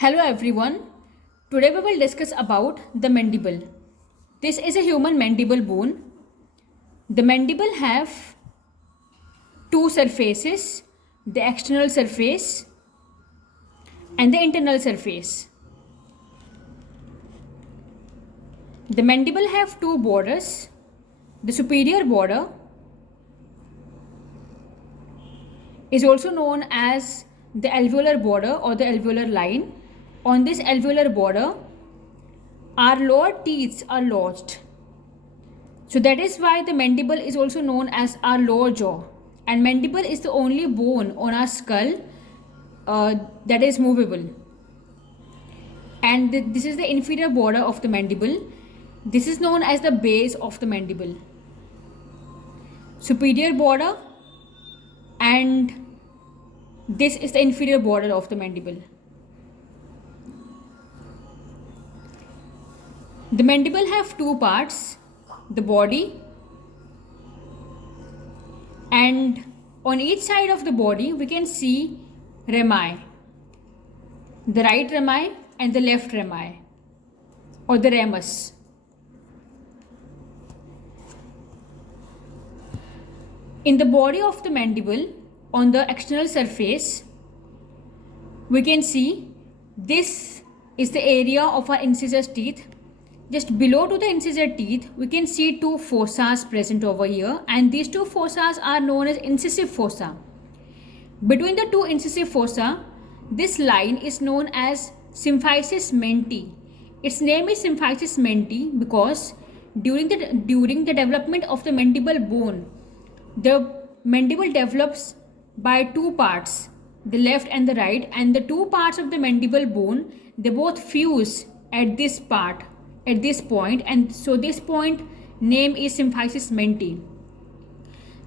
Hello everyone. Today we will discuss about the mandible. This is a human mandible bone. The mandible have two surfaces, the external surface and the internal surface. The mandible have two borders. The superior border is also known as the alveolar border or the alveolar line. On this alveolar border, our lower teeth are lodged. So that is why the mandible is also known as our lower jaw. And mandible is the only bone on our skull that is movable. And this is the inferior border of the mandible. This is known as the base of the mandible. Superior border, and this is the inferior border of the mandible. The mandible have two parts, the body, and on each side of the body we can see rami, the right rami and the left rami, or the ramus. In the body of the mandible, on the external surface, we can see this is the area of our incisor teeth. Just below to the incisor teeth, we can see two fossas present over here, and these two fossas are known as incisive fossa. Between the two incisive fossa, this line is known as symphysis menti. Its name is symphysis menti because during the development of the mandible bone, the mandible develops by two parts, the left and the right, and the two parts of the mandible bone, they both fuse at this point, and so this point name is symphysis menti.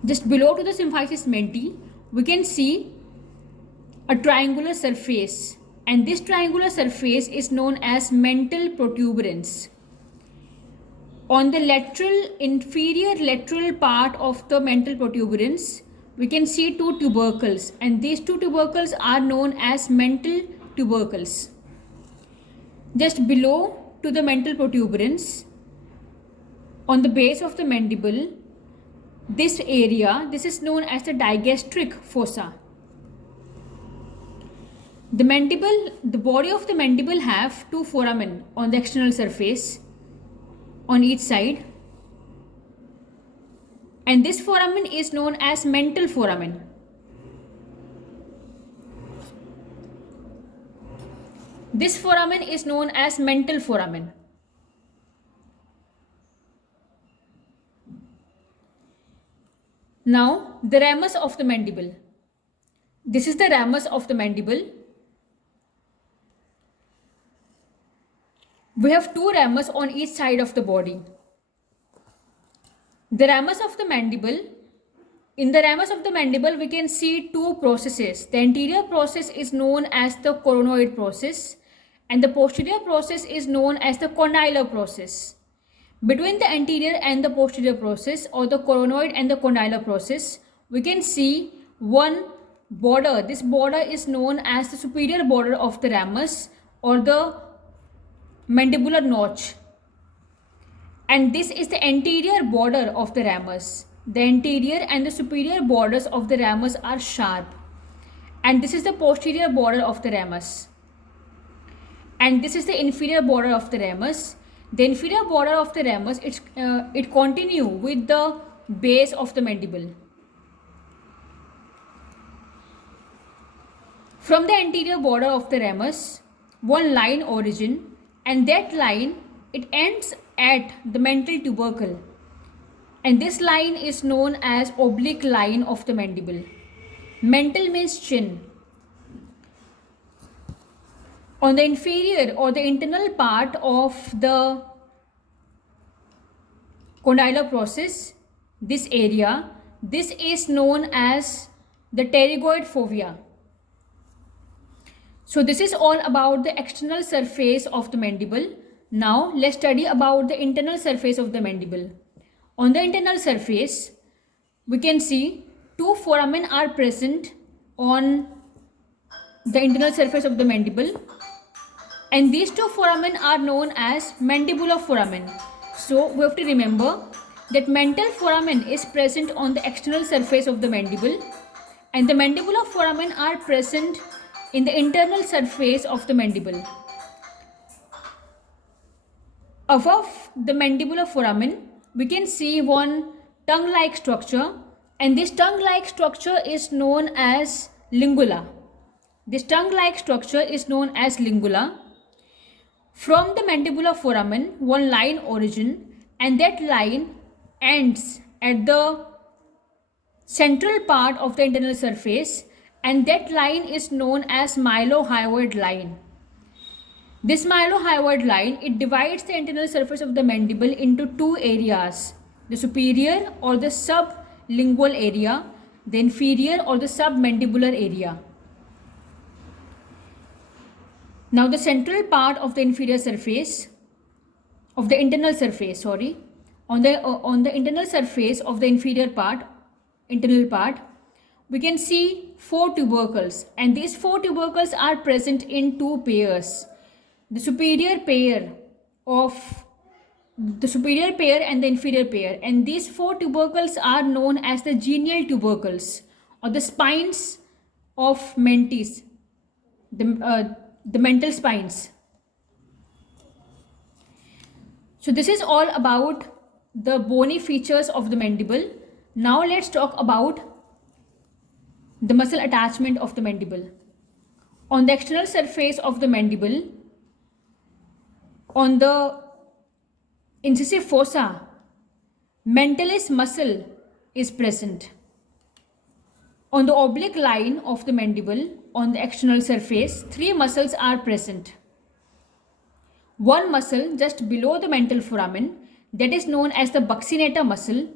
Just below to the symphysis menti, we can see a triangular surface, and this triangular surface is known as mental protuberance. On the inferior lateral part of the mental protuberance, we can see two tubercles, and these two tubercles are known as mental tubercles. Just below to the mental protuberance, on the base of the mandible, this is known as the digastric fossa. The body of the mandible have two foramen on the external surface on each side, and this foramen is known as mental foramen. This foramen is known as mental foramen. Now, the ramus of the mandible. This is the ramus of the mandible. We have two ramus on each side of the body. The ramus of the mandible. In the ramus of the mandible, we can see two processes. The anterior process is known as the coronoid process, and the posterior process is known as the condylar process. Between the anterior and the posterior process, or the coronoid and the condylar process, we can see one border. This border is known as the superior border of the ramus, or the mandibular notch, and this is the anterior border of the ramus. The anterior and the superior borders of the ramus are sharp, and this is the posterior border of the ramus, and this is the inferior border of the ramus. The inferior border of the ramus, it continue with the base of the mandible. From the anterior border of the ramus, one line origin, and that line, it ends at the mental tubercle, and this line is known as oblique line of the mandible. Mental means chin. On the inferior or the internal part of the condylar process, this area, this is known as the pterygoid fovea. So this is all about the external surface of the mandible. Now let's study about the internal surface of the mandible. On the internal surface, we can see two foramen are present on the internal surface of the mandible. And these two foramen are known as mandibular foramen. So we have to remember that mental foramen is present on the external surface of the mandible, and the mandibular foramen are present in the internal surface of the mandible. Above the mandibular foramen, we can see one tongue-like structure, and this tongue-like structure is known as lingula. This tongue-like structure is known as lingula. From the mandibular foramen, one line origin, and that line ends at the central part of the internal surface, and that line is known as mylohyoid line. This mylohyoid line, it divides the internal surface of the mandible into two areas, the superior or the sublingual area, the inferior or the submandibular area. Now the central part of the inferior surface, of the internal surface, on the internal surface of the internal part, we can see four tubercles, and these four tubercles are present in two pairs. The superior pair and the inferior pair, and these four tubercles are known as the genial tubercles or the spines of mentis, the mental spines. So this is all about the bony features of the mandible. Now let's talk about the muscle attachment of the mandible. On the external surface of the mandible, on the incisive fossa, mentalis muscle is present. On the oblique line of the mandible, on the external surface, three muscles are present. One muscle just below the mental foramen, that is known as the buccinator muscle.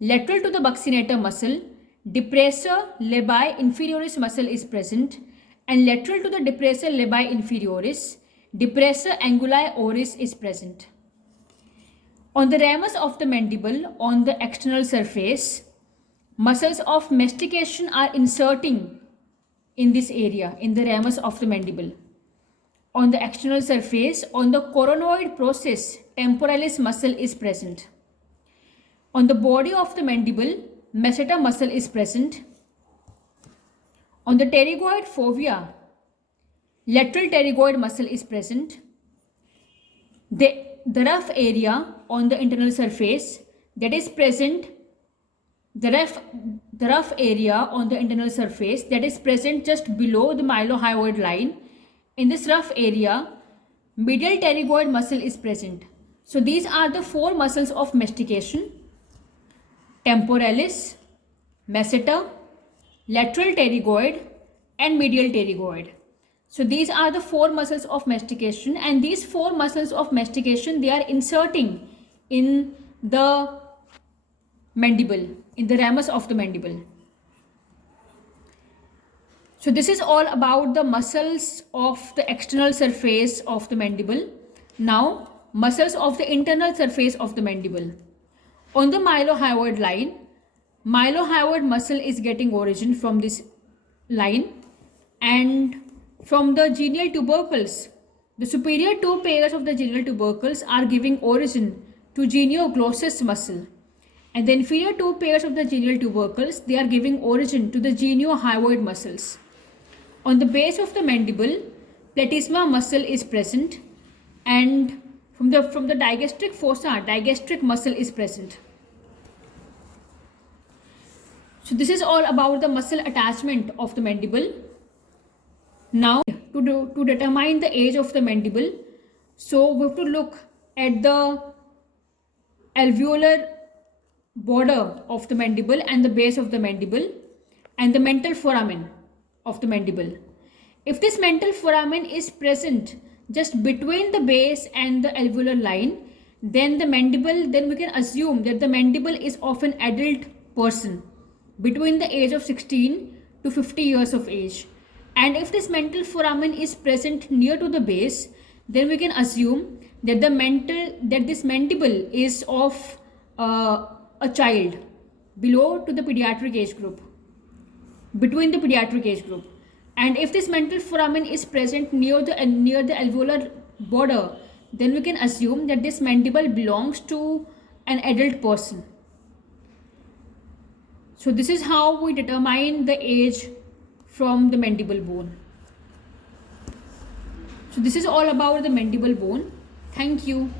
Lateral to the buccinator muscle, depressor labii inferioris muscle is present, and lateral to the depressor labii inferioris, depressor anguli oris is present. On the ramus of the mandible, on the external surface, muscles of mastication are inserting in this area, in the ramus of the mandible. On the external surface, on the coronoid process, temporalis muscle is present. On the body of the mandible, masseter muscle is present. On the pterygoid fovea, lateral pterygoid muscle is present. The rough area on the internal surface, that is present, the rough area on the internal surface that is present just below the mylohyoid line. In this rough area, medial pterygoid muscle is present. So these are the four muscles of mastication: temporalis, masseter, lateral pterygoid, and medial pterygoid. So these are the four muscles of mastication, and these four muscles of mastication, they are inserting in the mandible, in the ramus of the mandible. So this is all about the muscles of the external surface of the mandible. Now, muscles of the internal surface of the mandible. On the mylohyoid line, mylohyoid muscle is getting origin from this line, and from the genial tubercles, the superior two pairs of the genial tubercles are giving origin to genioglossus muscle, and the inferior two pairs of the genial tubercles, they are giving origin to the geniohyoid muscles. On the base of the mandible, platysma muscle is present, and from the digastric fossa, digastric muscle is present. So this is all about the muscle attachment of the mandible. Now to determine the age of the mandible, so we have to look at the alveolar border of the mandible and the base of the mandible and the mental foramen of the mandible. If this mental foramen is present just between the base and the alveolar line, then we can assume that the mandible is of an adult person between the age of 16 to 50 years of age. And if this mental foramen is present near to the base, then we can assume that this mandible is of a child below to the pediatric age group, between the pediatric age group. And if this mental foramen is present near the alveolar border, then we can assume that this mandible belongs to an adult person. So this is how we determine the age from the mandible bone. So this is all about the mandible bone. Thank you.